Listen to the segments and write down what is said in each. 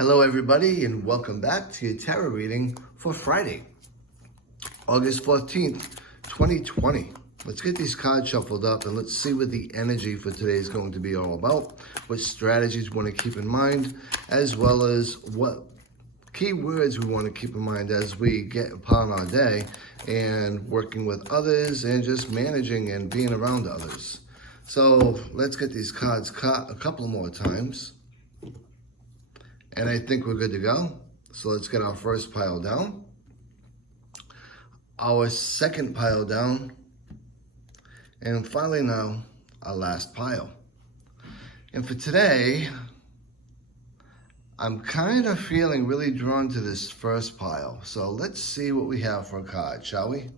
Hello everybody and welcome back to your tarot reading for Friday, August 14th, 2020. Let's get these cards shuffled up and let's see what the energy for today is going to be all about, what strategies we want to keep in mind, as well as what key words we want to keep in mind as we get upon our day and working with others and just managing and being around others. So let's get these cards cut a couple more times. And I think we're good to go. So let's get our first pile down, our second pile down, and finally now, our last pile. And for today, I'm kind of feeling really drawn to this first pile. So let's see what we have for a card, shall we?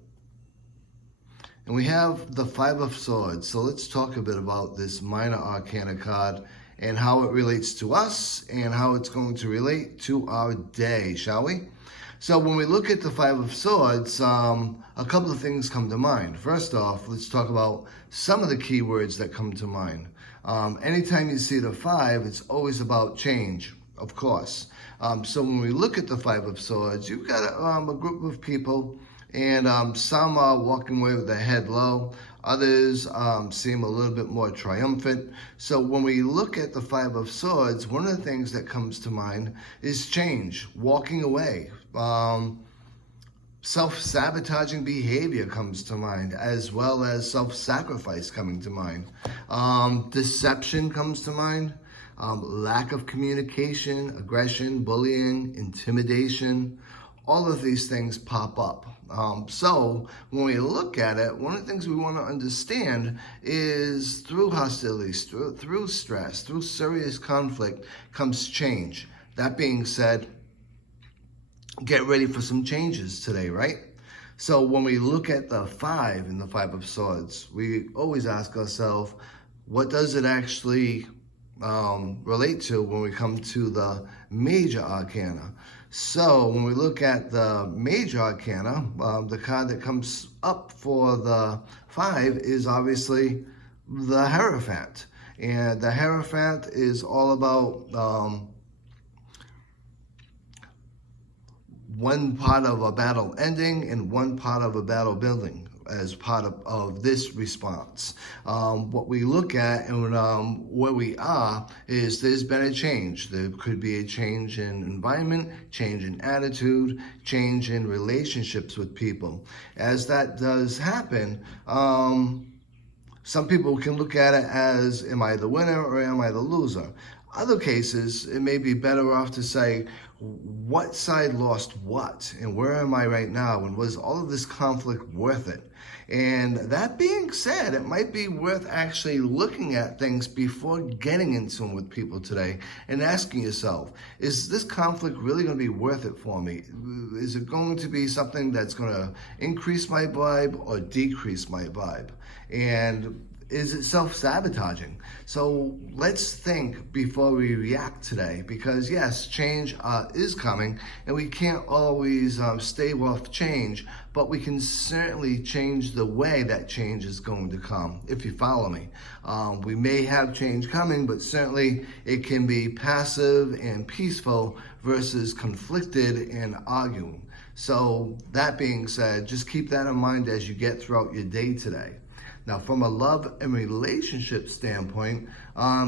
And we have the Five of Swords. So let's talk a bit about this Minor Arcana card and how it relates to us and how it's going to relate to our day, shall we? So when we look at the Five of Swords, a couple of things come to mind. First off, let's talk about some of the key words that come to mind. Anytime you see the five, it's always about change, of course. So when we look at the Five of Swords, you've got a group of people, and some are walking away with their head low. Others seem a little bit more triumphant. So when we look at the Five of Swords, one of the things that comes to mind is change, walking away. Self-sabotaging behavior comes to mind, as well as self-sacrifice coming to mind. Deception comes to mind. Lack of communication, aggression, bullying, intimidation. All of these things pop up. So when we look at it, one of the things we want to understand is through hostilities, through stress, through serious conflict comes change. That being said, get ready for some changes today, right? So when we look at the five in the Five of Swords, we always ask ourselves, what does it actually relate to when we come to the Major Arcana? So when we look at the Major Arcana, the card that comes up for the five is obviously the Hierophant. And the Hierophant is all about one part of a battle ending and one part of a battle building as part of this response. What we look at and where we are is there's been a change. There could be a change in environment, change in attitude, change in relationships with people. As that does happen, some people can look at it as, am I the winner or am I the loser? Other cases, it may be better off to say, what side lost what? And where am I right now? And was all of this conflict worth it? And that being said, it might be worth actually looking at things before getting into them with people today and asking yourself, is this conflict really going to be worth it for me? Is it going to be something that's going to increase my vibe or decrease my vibe? And is it self-sabotaging? So let's think before we react today, because yes, change is coming, and we can't always stave off change, but we can certainly change the way that change is going to come, if you follow me. We may have change coming, but certainly it can be passive and peaceful versus conflicted and arguing. So that being said, just keep that in mind as you get throughout your day today. Now, from a love and relationship standpoint,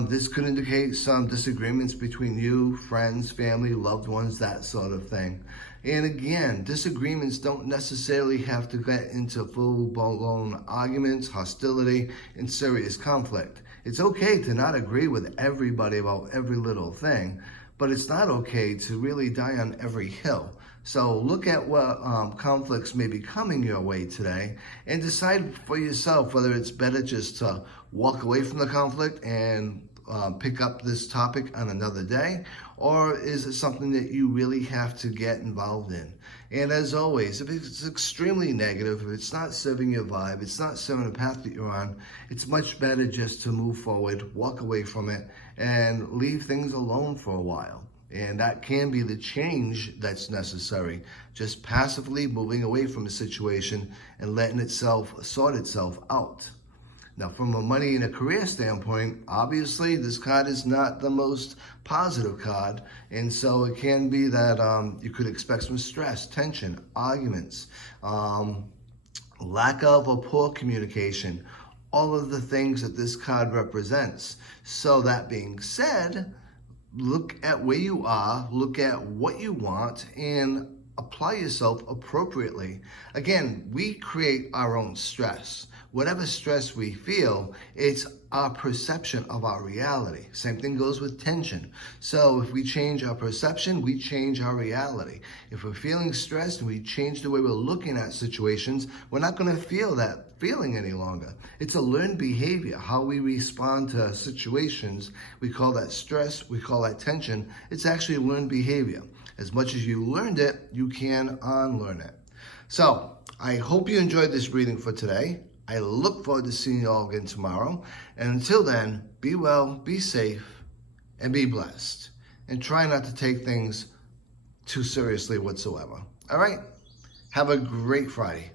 this could indicate some disagreements between you, friends, family, loved ones, that sort of thing. And again, disagreements don't necessarily have to get into full-blown arguments, hostility, and serious conflict. It's okay to not agree with everybody about every little thing, but it's not okay to really die on every hill. So look at what conflicts may be coming your way today and decide for yourself whether it's better just to walk away from the conflict and pick up this topic on another day, or is it something that you really have to get involved in? And as always, if it's extremely negative, if it's not serving your vibe, it's not serving the path that you're on, it's much better just to move forward, walk away from it, and leave things alone for a while. And that can be the change that's necessary. Just passively moving away from a situation and letting itself sort itself out. Now, from a money and a career standpoint, obviously this card is not the most positive card, and so it can be that you could expect some stress, tension, arguments, lack of or poor communication, all of the things that this card represents. So that being said, look at where you are, look at what you want, and apply yourself appropriately. Again, we create our own stress. Whatever stress we feel, it's our perception of our reality. Same thing goes with tension. So if we change our perception, we change our reality. If we're feeling stressed and we change the way we're looking at situations, we're not going to feel that feeling any longer. It's a learned behavior, how we respond to situations. We call that stress, we call that tension. It's actually a learned behavior. As much as you learned it, you can unlearn it. So I hope you enjoyed this reading for today. I look forward to seeing you all again tomorrow. And until then, be well, be safe, and be blessed. And try not to take things too seriously whatsoever. All right? Have a great Friday.